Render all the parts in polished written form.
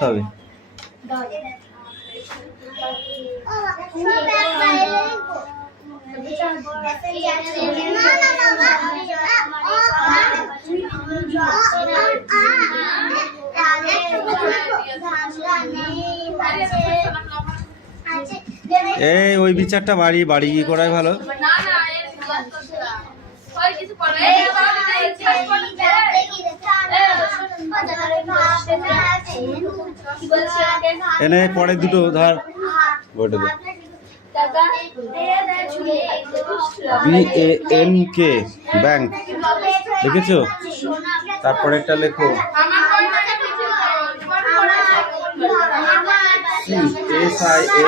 করতে হবে। এই ওই বিচারটা বাড়ি বাড়ি গিয়ে করাই ভালো। এনে পরে দুটো ধর BANK ব্যাংক লিখেছো, তারপরে একটা লেখো SINK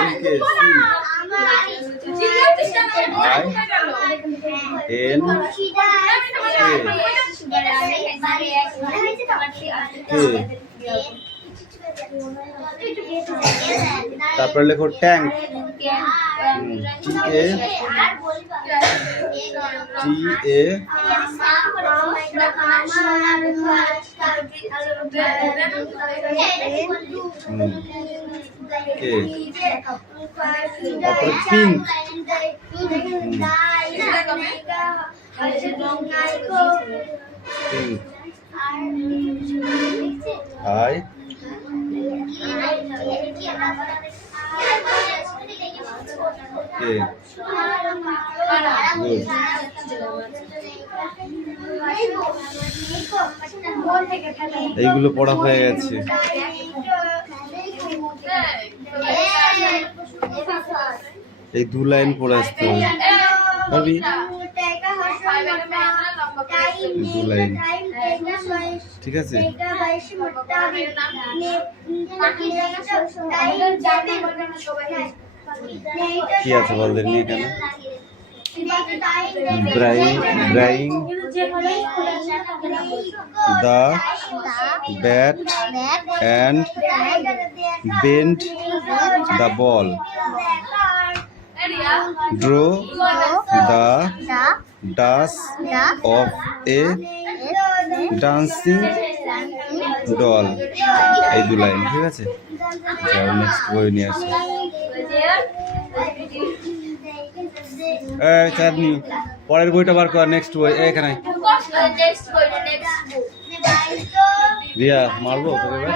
তারপরে লেখো ট্যাঙ্ক তারপরে পিঙ্ক আই এইগুলো পড়া হয়ে গেছে। এই 2 লাইন পড়ে আসতে হবে, পারবি? 2 লাইন ঠিক আছে। কি আছে বল দেখি এখানে? drying the bat and bend the ball, draw the dash of a dancing doll। এই 2 লাইন ঠিক আছে। যাও নেক্সট বই নিয়ে আসি। চাঁদনি পরের বইটা বার কর, নেক্সট বই এখানে। রিয়া মারবো তোকে এবার,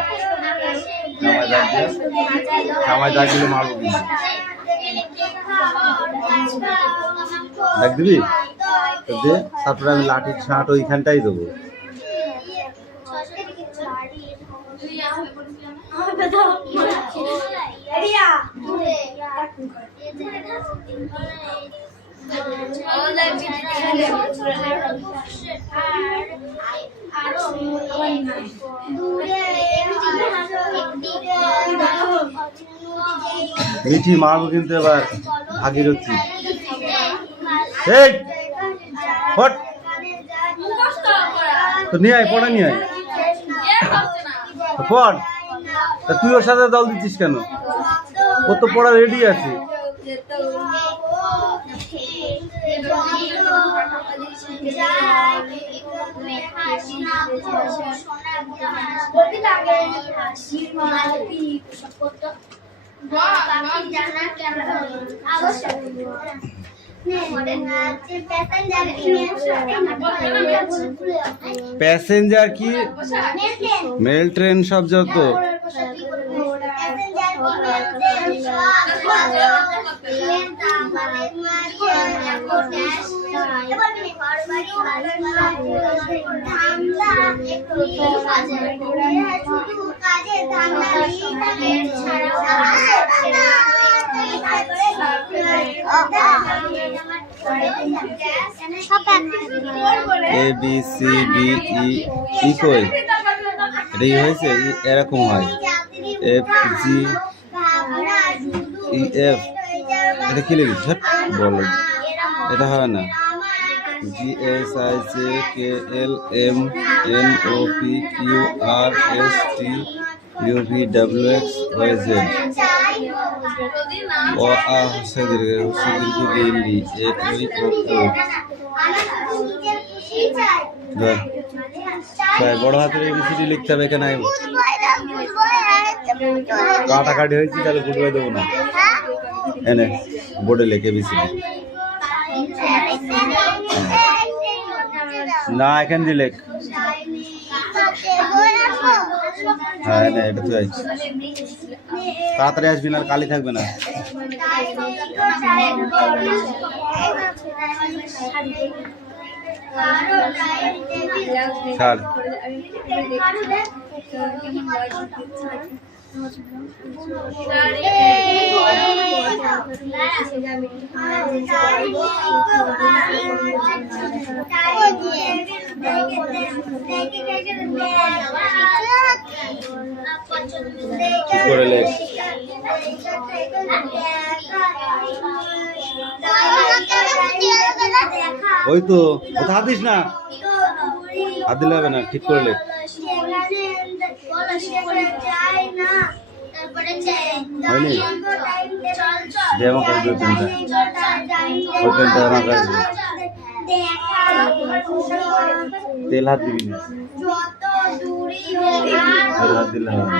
জামাই দাগ দিলে মারবো কিন্তু। দাগ দিবি দে, তারপরে আমি লাঠির ছাট ওইখানটাই দেবো। মিঠি মারবো কিন্তু এবার ভাগীরথী। এই ফট তো নিয়ে আয়, পড়া নিয়ে আয় পড়। তা তুই ওর সাথে দল দিচ্ছিস কেন? ও তো পড়া রেডি আছে। প্যাসেঞ্জার কি মেল ট্রেন সব যত ABCDE কই এটাই হয়েছে, এরকম হয় FGEF। এটা কি লিখেছ বলো, এটা হয় না। GSICKLMNOPQRSTUVWXYZ ও আ হচ্ছে দীর্ঘ দিল্লি বড় হাতের ABCD লিখতে হবে এখানে। কাটাকাটি হয়েছে, তাহলে ফুটবল দেবো না। এনে বোর্ডে লেখে বেশি না, এখান দিয়ে লেখ। হ্যাঁ এনে এটা তুই আইস, তাড়াতাড়ি আসবি না, কালি থাকবে না। ছাড়। করে লেখ। ওই তো ওটা হাত দিস না, হাত দিলে হবে না, ঠিক করে লেখ। হয়নি? দে আমার কাছে পেনটা, ওই পেনটা আমার কাছে। তেল হাত দিবি না, তেল হাত দিলে হবে না।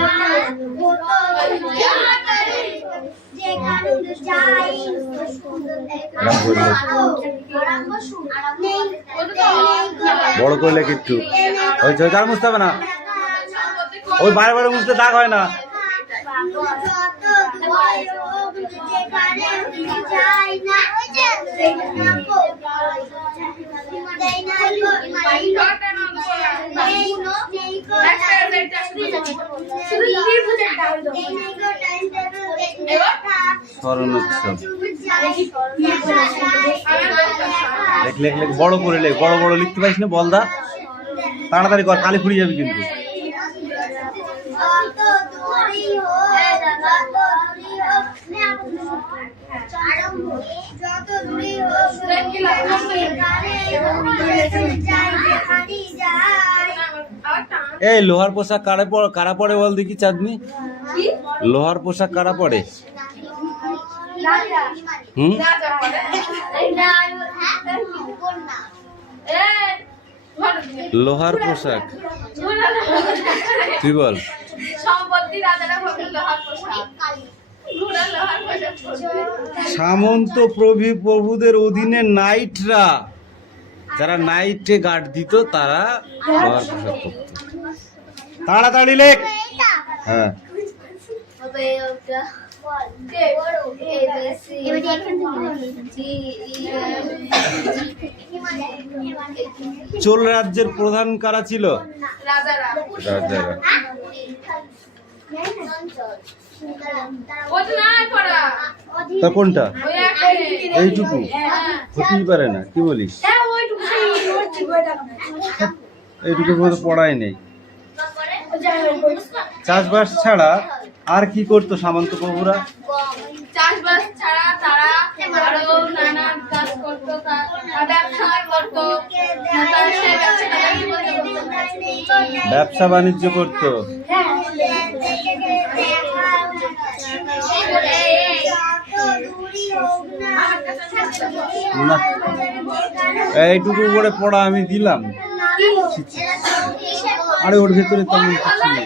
বড় করলে কিচ্ছু ওই চার মুছতে হবে না, ওই বারে বারে মুছতে দাগ হয় না। লেখ লেখ, বড় করে লেখ, বড় বড় লিখতে পারিস না, বলদা তাড়াতাড়ি কর, কালি ফুরিয়ে যাবি কিন্তু। এই লোহার পোশাক কারা পরে বল দেখি চাঁদনি, লোহার পোশাক কারা পরে? লোহার পোশাক তুই বল। সামন্ত প্রভুদের অধীনে নাইটরা, যারা নাইটে গার্ড দিত তারা লোহার পোশাক করত। তাড়াতাড়ি লেখ। হ্যাঁ চোল রাজ্যের প্রধান কারা ছিল? রাজারা। তা কোনটা? এইটুকু হতেই পারে না, কি বলিস? এইটুকুর মধ্যে পড়াই নেই। চাষবাস ছাড়া আর কি করতো সামন্ত প্রভুরা? চাষবাস ছাড়া তারা আরো নানা কাজ করতো, ব্যবসা করতো, ব্যবসা বাণিজ্য করতো। না এইটুকু করে পড়া আমি দিলাম, আরে ওর ভেতরে তেমন কিছু নেই।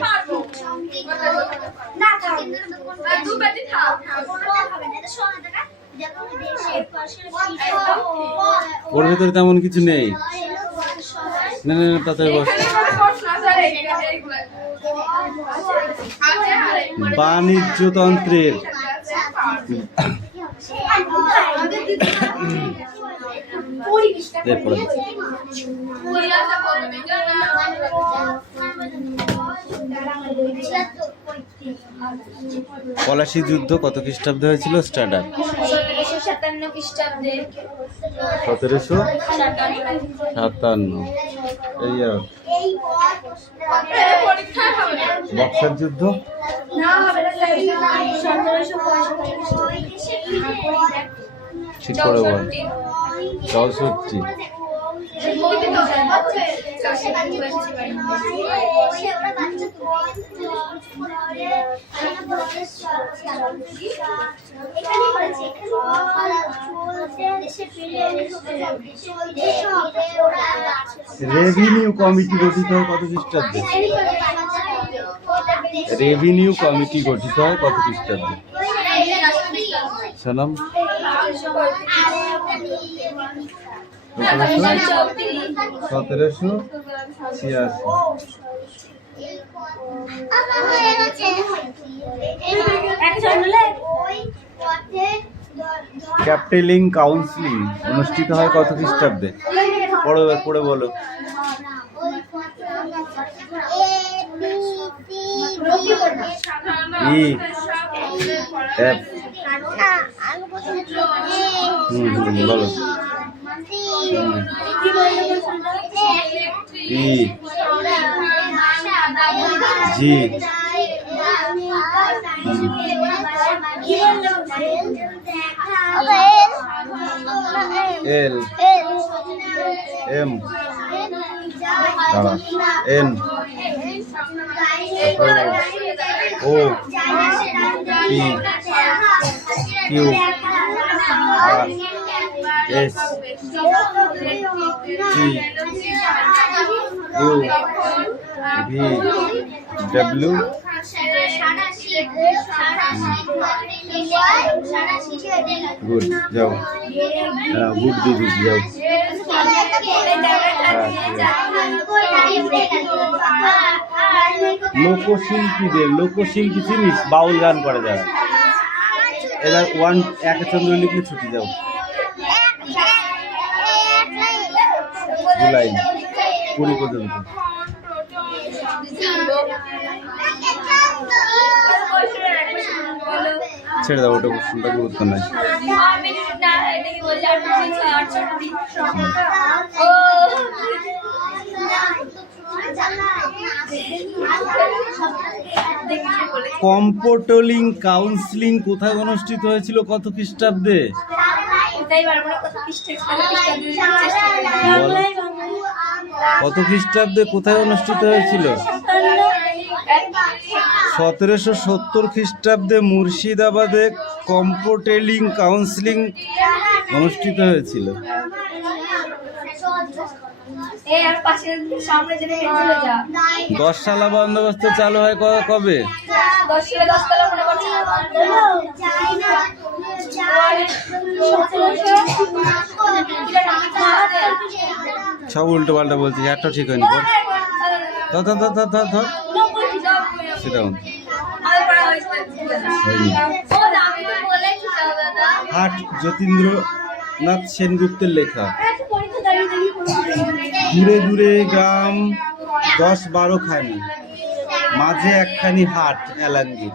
ওর ভেতরে তেমন কিছু নেই। না না তাড়াতাড়ি বস। বাণিজ্যতন্ত্রের পলাশী যুদ্ধ কত খ্রিস্টাব্দে হয়েছিল? স্ট্যান্ডার্ড 1757 খ্রিস্টাব্দে। 1757 এই আর বক্সার যুদ্ধ ঠিক করে বল। 64 রেভিনিউ কমিটি গঠিত হয় কত খ্রিস্টাব্দে? রেভিনিউ কমিটি গঠিত হয় কত খ্রিস্টাব্দে? সালাম 1786। ক্যাপিটালিং কাউন্সিলিং অনুষ্ঠিত হয় কত খ্রিস্টাব্দে? পড়ে বলো। ই এফ বলো। E G L M N O P Q R S T U V W. Good, যাও। গুড দিদি, যাও। লোকশিল্পী চিনিস? বাউল গান করে যারা, এবার একে চন্দ্র লিখলে ছুটি, যাও। জুলাই 20 পর্যন্ত। ছেড়ে দাও, ওটা কোশ্চেনটা গুরুত্ব নাই। কম্পোটোলিং কাউন্সিলিং কোথায় অনুষ্ঠিত হয়েছিল কত খ্রিস্টাব্দে? কত খ্রিস্টাব্দে কোথায় অনুষ্ঠিত হয়েছিল? 1770 খ্রিস্টাব্দে মুর্শিদাবাদে কম্পোটেলিং কাউন্সিলিং অনুষ্ঠিত হয়েছিল। দশসালা বন্দোবস্ত চালু হয় কবে? সব উল্টো পাল্টা বলছি, একটা ঠিক হয়নি। ধর সেটা হাট যতীন্দ্রনাথ সেনগুপ্তের লেখা। দূরে দূরে গ্রাম 10-12 খানি, মাঝে একখানি হাট এলাঙ্গির,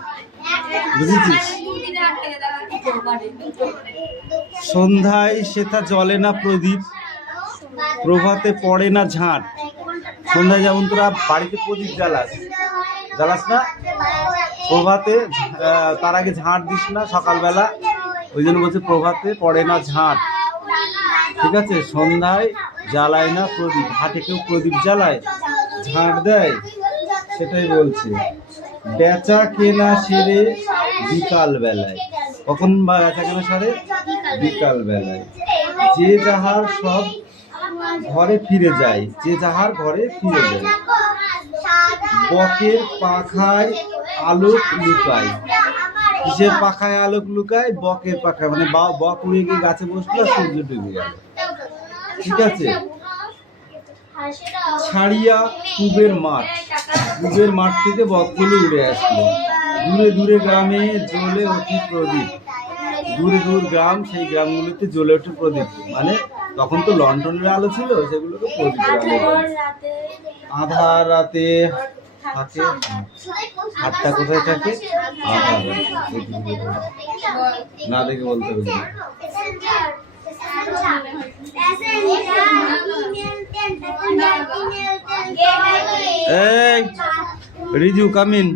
বুঝেছিস? সন্ধ্যায় সেথা জ্বলে না প্রদীপ, প্রভাতে পড়ে না ঝাঁট। সন্ধ্যায় যেমন তোরা বাড়িতে প্রদীপ জ্বালাস না, প্রভাতে তার আগে ঝাঁট দিস না সকালবেলা, ওই জন্য বলছে প্রভাতে পড়ে না ঝাঁট। ঠিক আছে, সন্ধ্যায় জ্বালায় না প্রদীপ। হাটে কেউ প্রদীপ জ্বালায়, ঝাঁট দেয়, সেটাই বলছে। বেচা কেনা সেরে বিকাল বেলায়। কখন বেচা কেনা সারে? বিকাল বেলায়। যে যাহার সব ঘরে ফিরে যায়, যে যাহার ঘরে ফিরে যায়। বকের পাখায় আলোক লুকায়। কিসের পাখায় আলোক লুকায়? বকের পাখায়, মানে বক উড়ে গিয়ে গাছে বসলো, সূর্য ডুবে গেল। ঠিক আছে। ছাড়িয়া কুবের মাঠ, কুবের মাঠ থেকে বকগুলো উড়ে আসলো। দূরে দূরে গ্রামে জ্বলে ওঠে প্রদীপ। দূরে দূর গ্রাম, সেই গ্রামগুলোতে জ্বলে ওঠে প্রদীপ। মানে তখন তো লন্ঠনের আলো ছিল, সেগুলোকে প্রদীপের আলো বলে। আধার রাতে থাকে হাটটা কোথায় থাকে? না দেখে বলতে হবে। এই রিজু কামিন,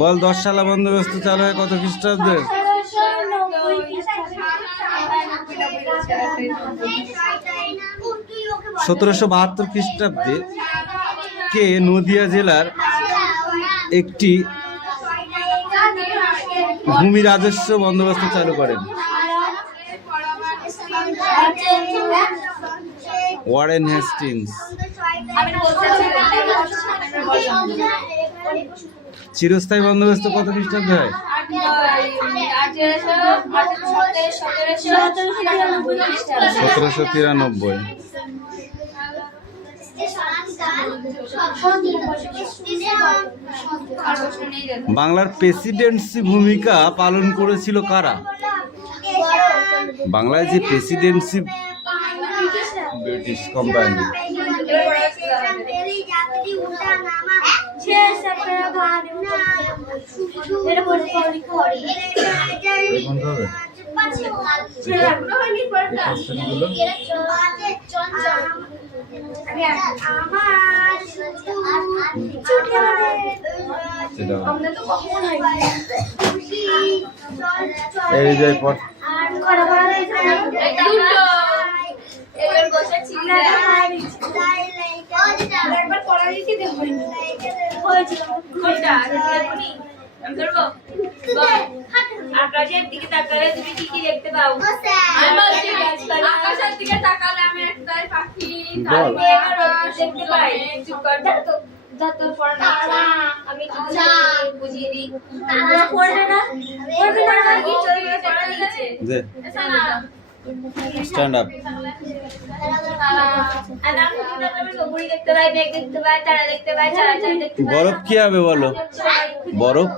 বল 10 সালা বন্দোবস্ত চালু হয় কত খ্রিস্টাব্দে? 1772 খ্রিস্টাব্দে কে নদিয়া জেলার একটি ভূমি রাজস্ব বন্দোবস্ত চালু করেন? Warren Hastings. আমি বলতে চিরস্থায়ী বন্দোবস্ত কত খ্রিস্টাব্দে হয়? 1793। বাংলার প্রেসিডেন্সি ভূমিকা পালন করেছিল কারা? বাংলায় যে প্রেসিডেন্সি ব্রিটিশ কোম্পানি। এই যে পথ আকাশের দিকে তাকালে তুমি কি কি দেখতে পাও? আকাশের দিকে তাকালে আমি একটা পাখি দেখতে পাই। আমি বুঝিয়ে দিই। Stand up. বরফ কি হবে বলো? বরফ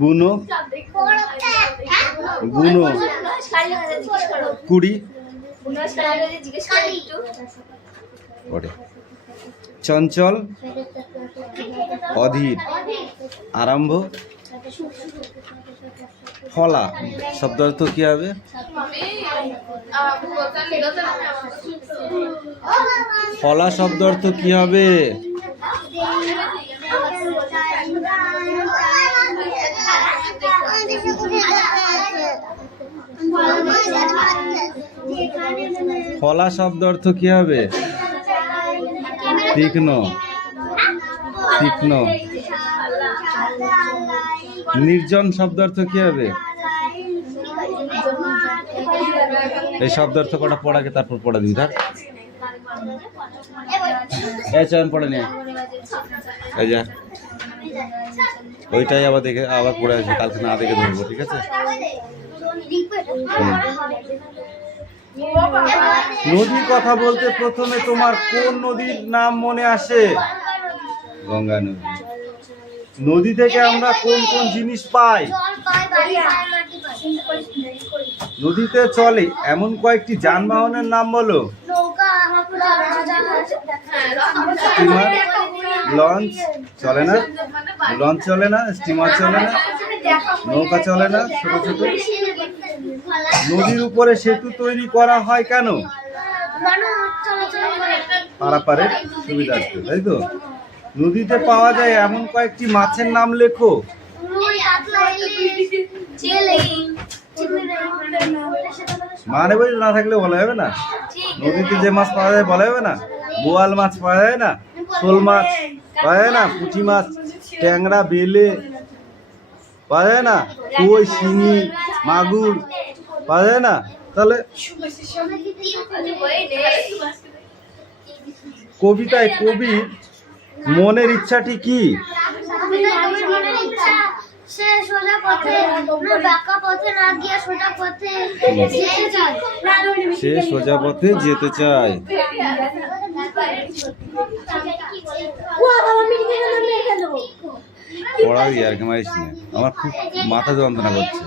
বুনো বুনো কুড়ি চঞ্চল অধীর আরম্ভ ফলা শব্দ অর্থ কি হবে? ফলা শব্দ অর্থ কি হবে? ফলা শব্দ অর্থ কি হবে? তীক্ষ্ণ তীক্ষ্ণ। নির্জন শব্দ অর্থ কি হবে? এই শব্দ অর্থ কটা পড়াকে তারপর পড়া দিবি। থাক এই চয়ন পড়ে নিয়ে এই যা ওইটাই আবার দেখে আবার পড়ে আসবে, কালকে না দেখে ধরবো, ঠিক আছে? নদীর কথা বলতে প্রথমে তোমার কোন নদীর নাম মনে আসে? গঙ্গা নদী। নদী থেকে আমরা কোন কোন জিনিস পাই? নদীতে চলে এমন কয়েকটি যানবাহনের নাম বলো। স্টিমার, লঞ্চ চলে না, লঞ্চ চলে না, স্টিমার চলে না, নৌকা চলে না, ছোট ছোট। নদীর উপরে সেতু তৈরি করা হয় কেন? পারাপারের সুবিধার্থে, তাই তো? নদীতে পাওয়া যায় এমন কয়েকটি মাছের নাম লেখো। মানে বই না থাকলে বলা যাবে না। নদীতে যে মাছ পাওয়া যায় বলা যাবে না? বোয়াল মাছ পাওয়া যায় না, শোল মাছ পাওয়া যায় না, পুঁটি মাছ, ট্যাংরা, বেলে পাওয়া যায় না, কই, শিঙি, মাগুর পাওয়া যায় না? তাহলে কবিতায় কবি মনের ইচ্ছাটি কি? সে সোজা পথে যেতে চায়। পড়াই আর কি মারিস না, আমার খুব মাথা যন্ত্রণা করছে।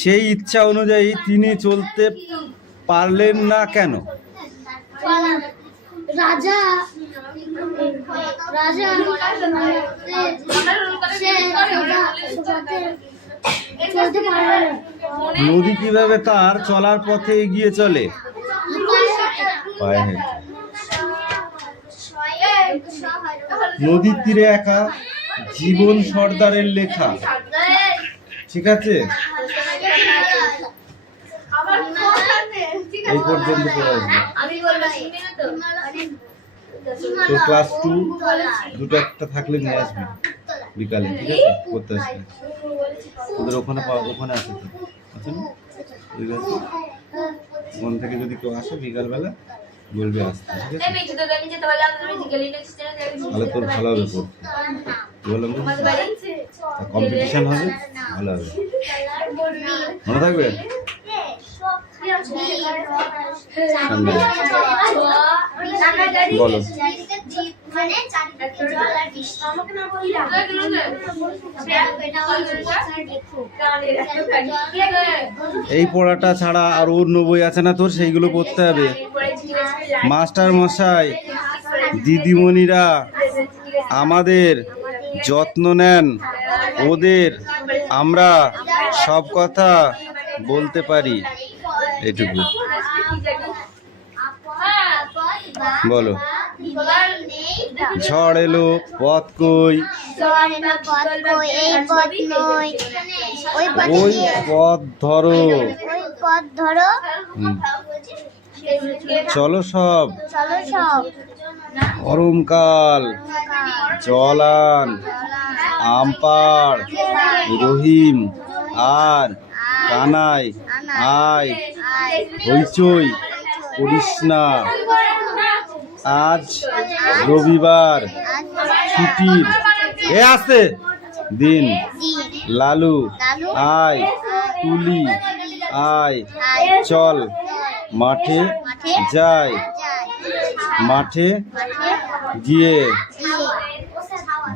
সেই ইচ্ছা অনুযায়ী তিনি চলতে পারলেন না কেন? রাজা নদী কিভাবে তার চলার পথে এগিয়ে চলে? পায়ে হেঁটে। নদীর তীরে একা জীবন সর্দারের লেখা, ঠিক আছে? এই পর্যন্ত পড়ে আসবে। তো ক্লাস 2 দুটো একটা থাকলে নিয়ে আসবে বিকালে, ঠিক আছে? করতে আসবে ওদের ওখানে আছে তো, আছে না? ঠিক আছে। মন থেকে যদি কেউ আসে বিকালবেলা বলবি আসতে, ঠিক আছে? তাহলে তোর ভালো হবে পড়তে, বললাম কম্পিটিশন হবে, ভালো হবে, মনে থাকবে। বলো এই পড়াটা ছাড়া আর অন্য বই আছে না তোর, সেইগুলো পড়তে হবে। মাস্টার মশাই দিদিমণিরা আমাদের যত্ন নেন, ওদের আমরা সব কথা বলতে পারি, এটুকু বলো। ঝড় এলো পথ কই, ওই পথ ধরো, চলো সব গরমকাল, জলান, আমপাড়, রহিম আর কানাই আয়, হইচই করিস না, আজ রবিবার ছুটির আসতে দিন, লালু আয়, তুলি আয়, চল মাঠে যাই, মাঠে গিয়ে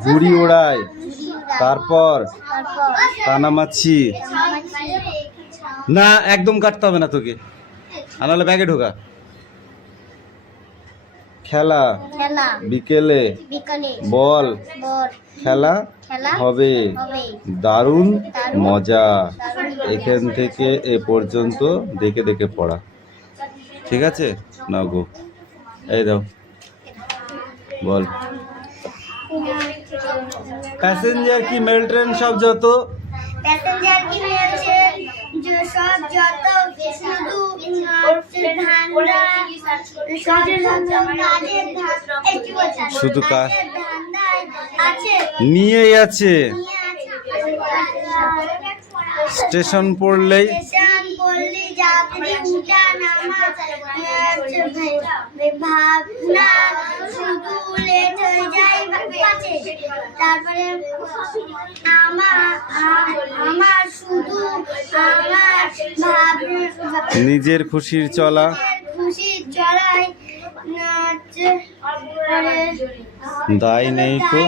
ঘুড়ি ওড়ায়, তারপর কানামাছি। না একদম কাটতে হবে না তোকে, আনালে ব্যাগে ঢোকা। খেলা বিকেলে বল খেলা হবে, দারুণ মজা। এখান থেকে এ পর্যন্ত দেখে দেখে পড়া, ঠিক আছে? না গো, এই দাও বল। প্যাসেঞ্জার কি মেল ট্রেন সব যত, প্যাসেঞ্জার কি মেলছে সব যত, শুধু কাজ নিয়েই আছে, স্টেশন পড়লেই যাত্রী উঠা নামা ভাবনা, শুধু লেট হয়ে যায় কাছে, তারপরে আমার শুধু আমার নিজের খুশির চলা, খুশির চলায় দায় নেই তো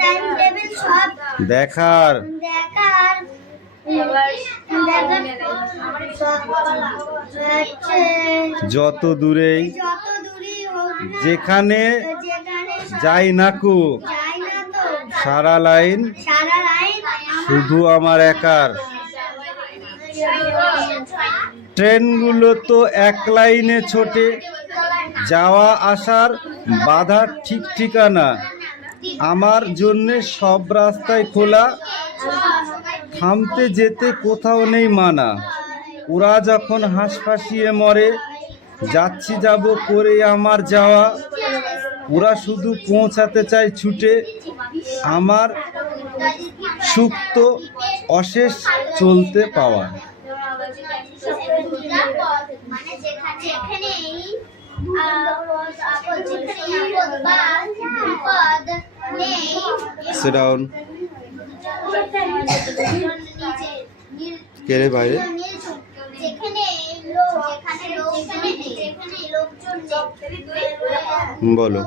টাইম টেবিল সব দেখার, যত দূরেই যেখানে যাই না কো, সারা লাইন শুধু আমার একার। ট্রেনগুলো তো এক লাইনে ছোটে, যাওয়া আসার বাধা ঠিক ঠিকানা, আমার জন্যে সব রাস্তায় খোলা, থামতে যেতে কোথাও নেই মানা। ওরা যখন হাঁসফাঁসিয়ে মরে, যাচ্ছি যাব করে আমার যাওয়া, ওরা শুধু পৌঁছাতে চায় ছুটে, আমার সুপ্ত অশেষ চলতে পাওয়া। Sit down. কে রে বাইরে? বলো।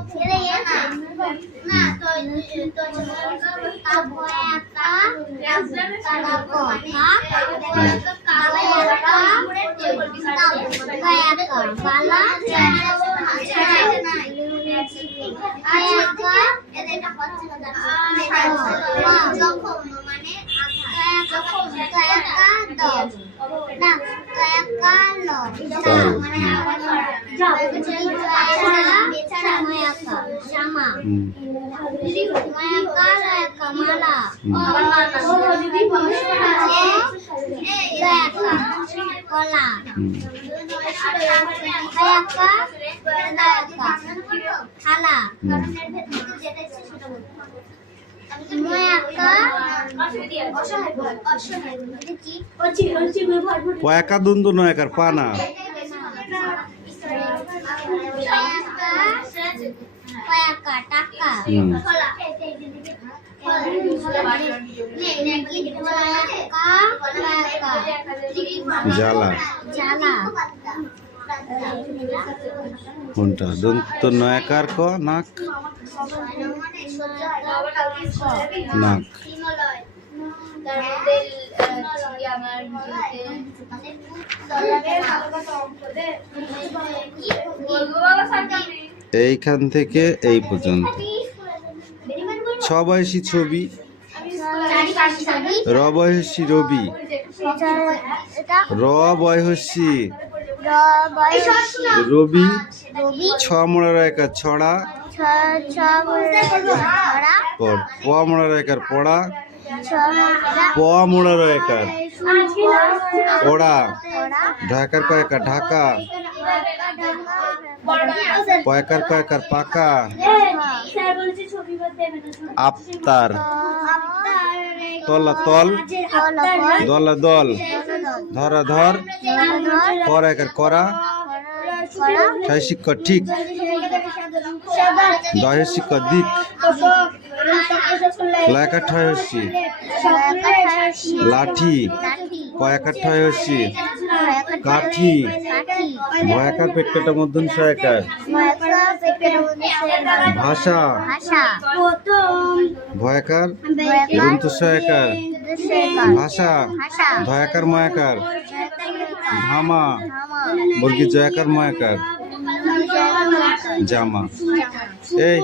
পয়াকা দুন্দু নয়াকার পানা। জ্বালা কোনটা? দন্ত নয়াকার ক নাক, নাক। এইখান থেকে এই পর্যন্ত 6 বয়সী ছবি, র বয়সী রবি, র বয়সী রবি, 6 মোড়ার একার ছড়া, প মোড়ার একার পড়া, প মোড়ার একার পড়া, ঢাকার কয়েকার ঢাকা, পয়কার কয়েকার পাকা, আফতার, তলা তল, দলা দল, ধরা ধর, করা একার করা, ঠাই শিক্ষক ঠিক, দহের শিক্ষক দিক, লয়কার ঠয় হচ্ছি, লাঠি, কয়েকার ঠয় হচ্ছি, কাঠি, ভয়াকার পেট কাটা মধ্যম সহায়কার, ভাষা, ভয়াকার দন্ত সহায়কার, ভাষা, ভয়াকার ময়াকার, ধামা, মুরগি জয়াকার ময়াকার, জামা। এই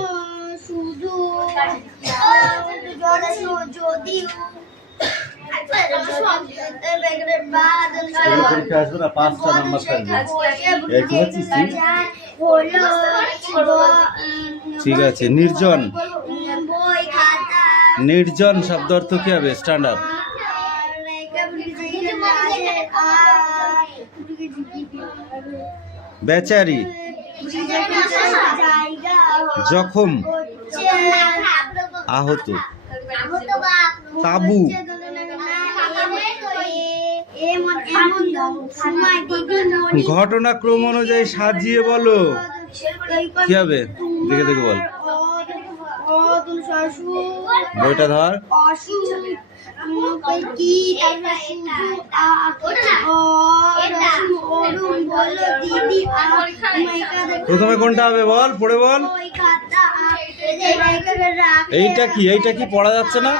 পরীক্ষা আসবে না, 5টা নাম্বার থাকবে। ঠিক আছে। নির্জন, নির্জন শব্দ অর্থ কি হবে? Stand up. বেচারি, জখম, আহত, তাবু, ঘটনাক্রম অনুযায়ী সাজিয়ে বলো। কি হবে? দেখে দেখে বল। বইটা ধর। প্রথমে কোনটা হবে বল, পড়ে বল। এইটা কি? এইটা কি পড়া যাচ্ছে না?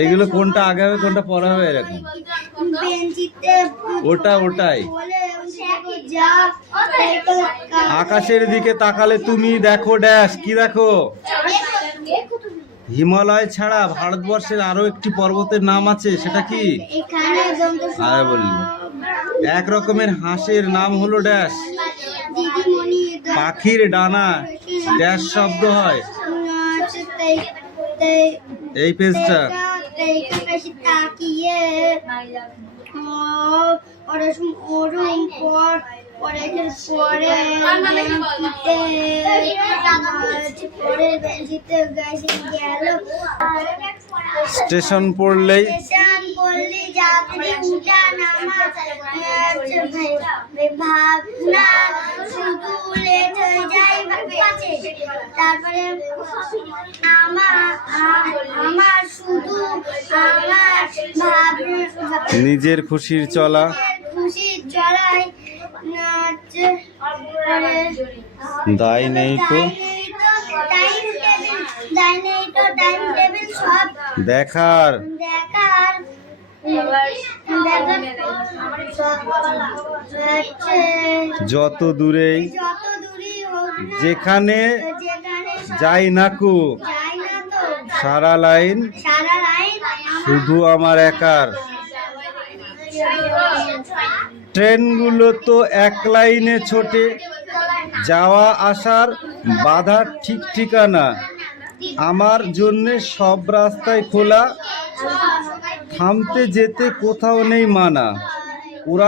এইগুলো কোনটা আগে হবে কোনটা পরে হবে এরকম? ওটা ওটাই। আকাশের দিকে তাকালে তুমি দেখো ড্যাশ। কি দেখো? হিমালয় ছাড়া ভারতবর্ষের আরো একটি পর্বতের নাম আছে, সেটা কি? আরে বললি। এক রকমের হাঁসের নাম হলো ড্যাশ। পাখির ডানা ড্যাশ শব্দ হয়। এই পেজটা স্টেশন পড়লেই তারপরে আমার শুধু নিজের খুশির চলা, খুশির চড়াই দায় নেই তো টাইম টেবিল সব দেখার, যত দূরেই যেখানে যাই নাকু সারা লাইন শুধু আমার একার। ট্রেনগুলো তো এক লাইনে ছোটে, যাওয়া আসার বাধার ঠিক ঠিকানা। আমার জন্যে সব রাস্তায় খোলা, থামতে যেতে কোথাও নেই মানা, ওরা